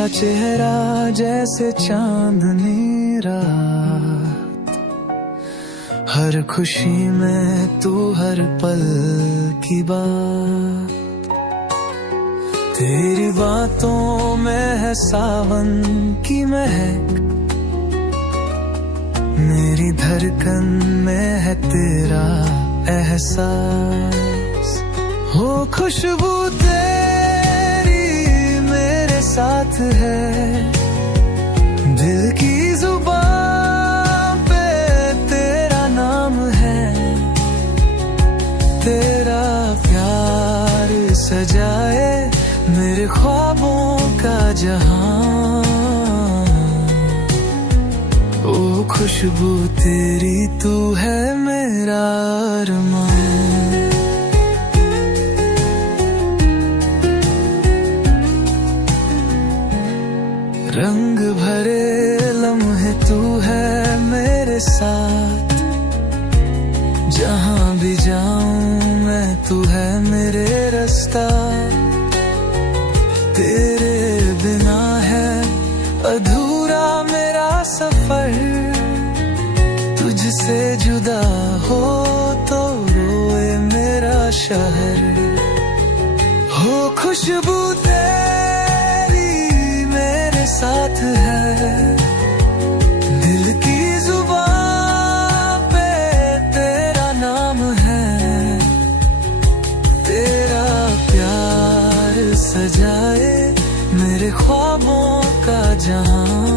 तेरा चेहरा जैसे चांदनी रात, हर खुशी में तू हर पल की बात। तेरी बातों में है सावन की महक, मेरी धड़कन में है तेरा एहसास। हो खुशबू तेरी मेरे साथ है, दिल की जुबान पे तेरा नाम है। तेरा प्यार सजाए मेरे ख्वाबों का जहां। ओ खुशबू तेरी तू है मेरा अरमान। रंग भरे लम्हे तू है मेरे साथ, जहां भी जाऊं मैं तू है मेरे रास्ता। तेरे बिना है अधूरा मेरा सफर, तुझसे जुदा हो तो रोए मेरा शहर। हो खुशबू तेरी मेरे साथ है, दिल की जुबान पे तेरा नाम है। तेरा प्यार सजाए मेरे ख्वाबों का जहां।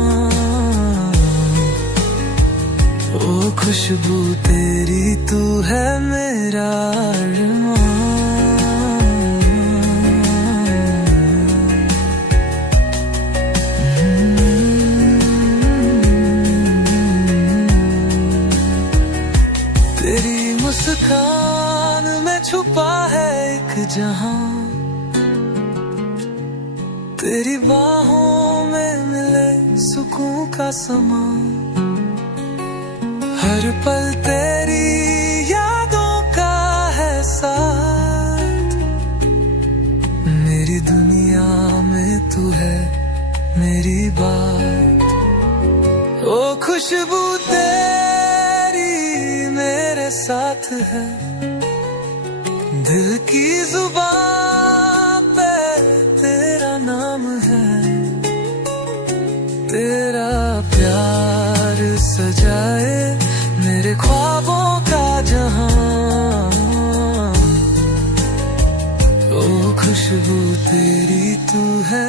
ओ खुशबू तेरी तू है मेरा अरमान। तेरी मुस्कान में छुपा है एक जहां, तेरी बाहों में मिले सुकून का समा। हर पल तेरी यादों का है साथ, मेरी दुनिया में तू है मेरी बात। ओ खुशबू तेरी मेरे साथ है, दिल की जुबान पे तेरा नाम है। तेरा प्यार सजाए मेरे ख्वाबों का जहां। ओ खुशबू तेरी तू है